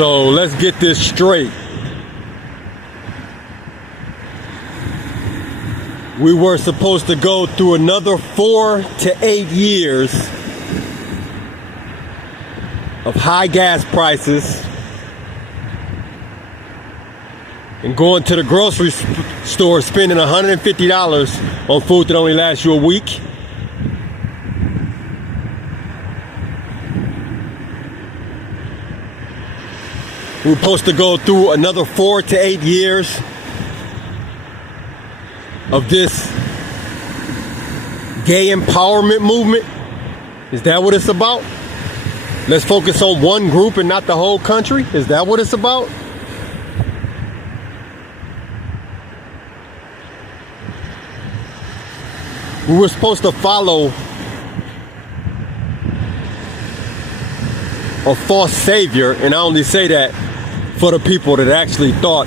So let's get this straight. We were supposed to go through another 4 to 8 years of high gas prices and going to the grocery store spending $150 on food that only lasts you a week. We're supposed to go through another 4 to 8 years of this gay empowerment movement. Is that what it's about? Let's focus on one group and not the whole country. Is that what it's about? We were supposed to follow a false savior, and I only say that for the people that actually thought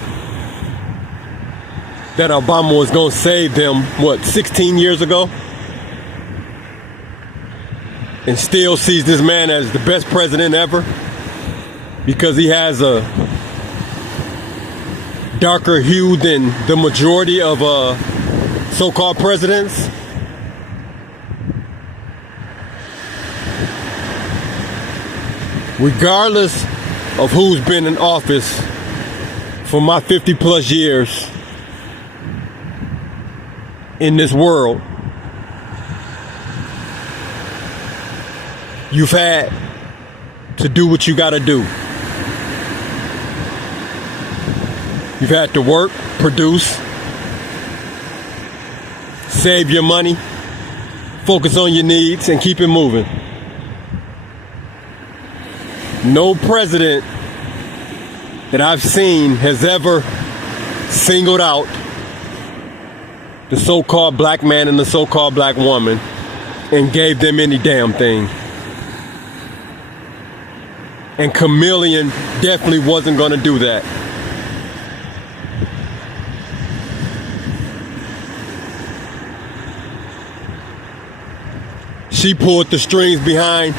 that Obama was going to save them, 16 years ago? And still sees this man as the best president ever because he has a darker hue than the majority of so-called presidents. Regardless of who's been in office for my 50 plus years in this world, you've had to do what you gotta do. You've had to work, produce, save your money, focus on your needs, and keep it moving. No president that I've seen has ever singled out the so-called black man and the so-called black woman and gave them any damn thing. And Chameleon definitely wasn't going to do that. She pulled the strings behind.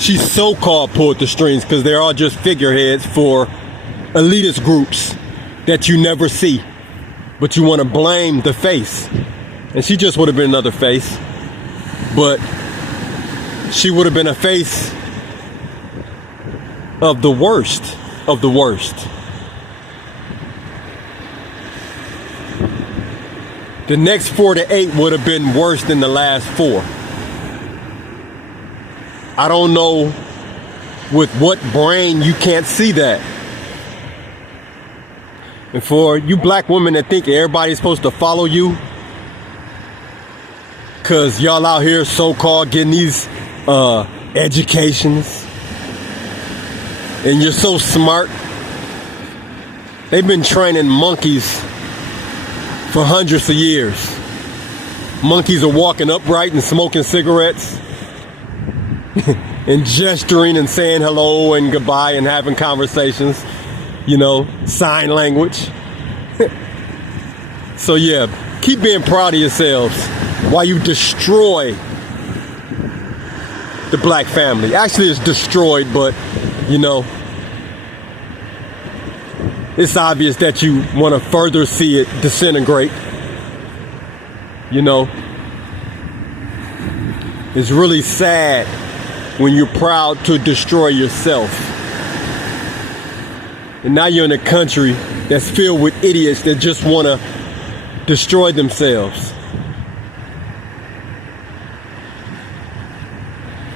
She so-called pulled the strings because they're all just figureheads for elitist groups that you never see. But you want to blame the face. And she just would have been another face. But she would have been a face of the worst of the worst. The next 4 to 8 would have been worse than the last 4. I don't know with what brain you can't see that. And for you black women that think everybody's supposed to follow you, cause y'all out here so-called getting these educations, and you're so smart. They've been training monkeys for hundreds of years. Monkeys are walking upright and smoking cigarettes and gesturing and saying hello and goodbye and having conversations, sign language. So yeah, keep being proud of yourselves while you destroy the black family. Actually, it's destroyed, but it's obvious that you want to further see it disintegrate. It's really sad when you're proud to destroy yourself. And now you're in a country that's filled with idiots that just want to destroy themselves.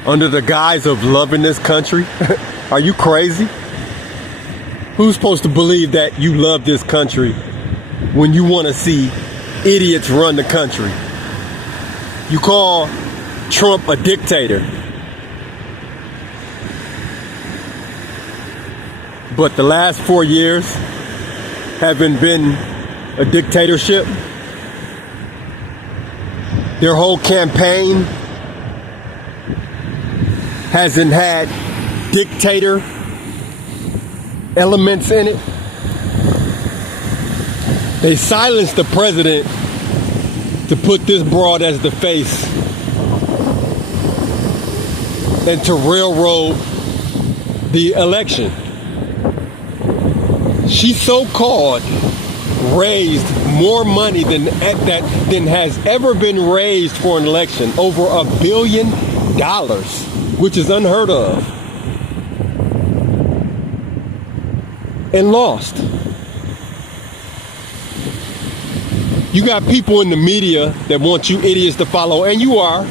Under the guise of loving this country? Are you crazy? Who's supposed to believe that you love this country when you want to see idiots run the country? You call Trump a dictator. But the last 4 years haven't been a dictatorship. Their whole campaign hasn't had dictator elements in it. They silenced the president to put this broad as the face and to railroad the election. She so-called raised more money than has ever been raised for an election, over $1 billion, which is unheard of, and lost. You got people in the media that want you idiots to follow, and you are,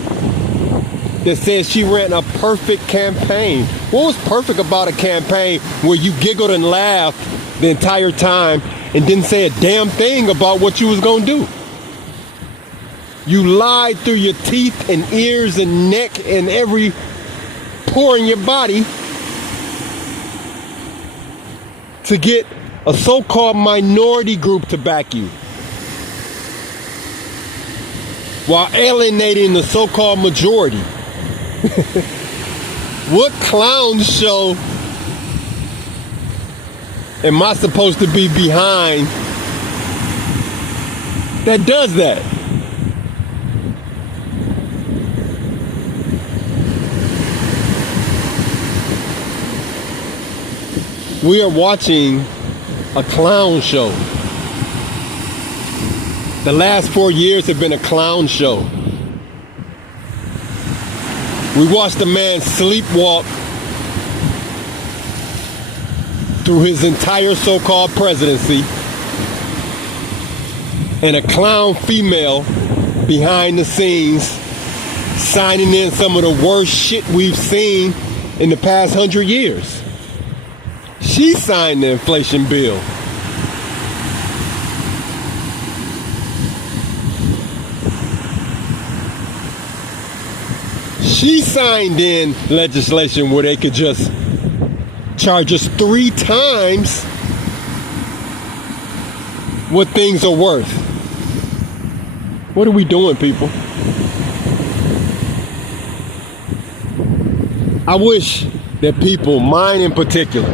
that says she ran a perfect campaign. What was perfect about a campaign where you giggled and laughed the entire time and didn't say a damn thing about what you was gonna do? You lied through your teeth and ears and neck and every pore in your body to get a so-called minority group to back you, while alienating the so-called majority. What clown show am I supposed to be behind that does that? We are watching a clown show. The last 4 years have been a clown show. We watched a man sleepwalk through his entire so-called presidency, and a clown female behind the scenes signing in some of the worst shit we've seen in the past 100 years. She signed the inflation bill. She signed in legislation where they could just charge us 3 times what things are worth. What are we doing, people? I wish that people, mine in particular,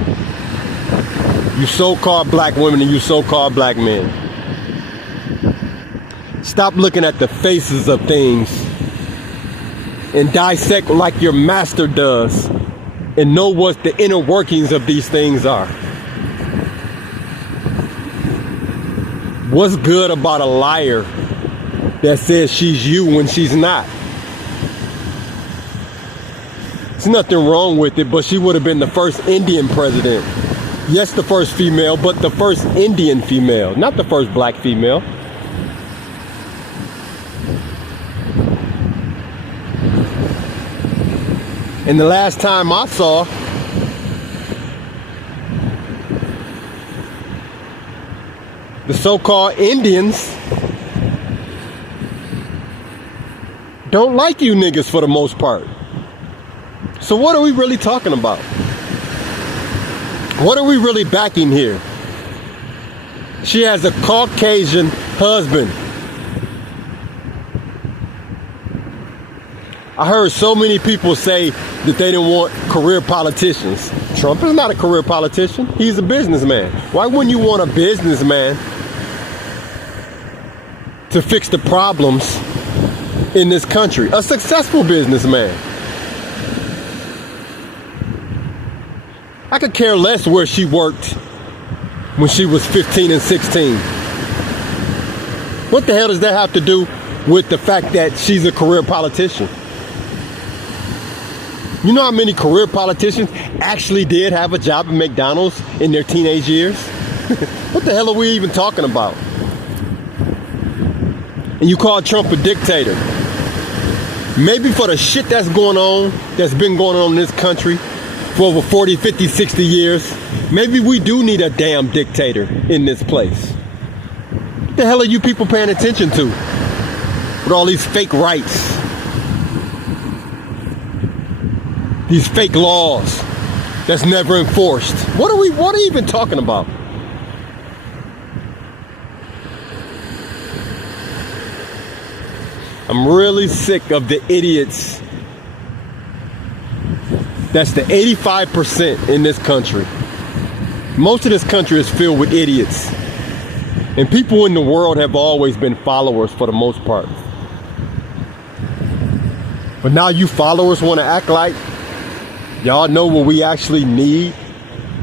you so-called black women and you so-called black men, stop looking at the faces of things and dissect like your master does, and know what the inner workings of these things are. What's good about a liar that says she's you when she's not? There's nothing wrong with it, but she would have been the first Indian president. Yes, the first female, but the first Indian female, not the first black female. And the last time I saw, the so-called Indians don't like you niggas for the most part. So what are we really talking about? What are we really backing here? She has a Caucasian husband. I heard so many people say that they didn't want career politicians. Trump is not a career politician. He's a businessman. Why wouldn't you want a businessman to fix the problems in this country? A successful businessman. I could care less where she worked when she was 15 and 16. What the hell does that have to do with the fact that she's a career politician? You know how many career politicians actually did have a job at McDonald's in their teenage years? What the hell are we even talking about? And you call Trump a dictator. Maybe for the shit that's going on, that's been going on in this country for over 40, 50, 60 years, maybe we do need a damn dictator in this place. What the hell are you people paying attention to with all these fake rights? These fake laws that's never enforced. What are you even talking about? I'm really sick of the idiots. That's the 85% in this country. Most of this country is filled with idiots. And people in the world have always been followers for the most part. But now you followers want to act like Y'all know what we actually need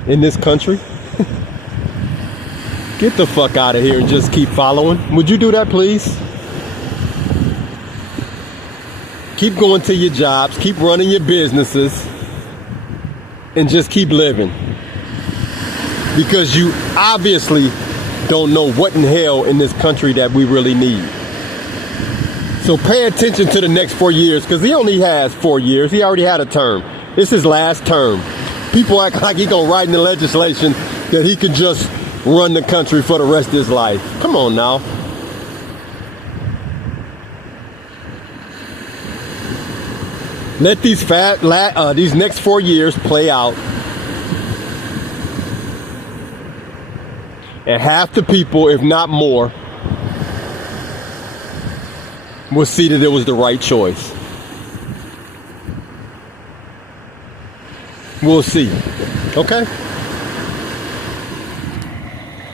in this country? Get the fuck out of here and just keep following. Would you do that, please? Keep going to your jobs, keep running your businesses, and just keep living. Because you obviously don't know what in hell in this country that we really need. So pay attention to the next 4 years, because he only has 4 years. He already had a term. This is his last term. People act like he gonna write in the legislation that he can just run the country for the rest of his life. Come on now. Let these next 4 years play out. And half the people, if not more, will see that it was the right choice. We'll see. Okay?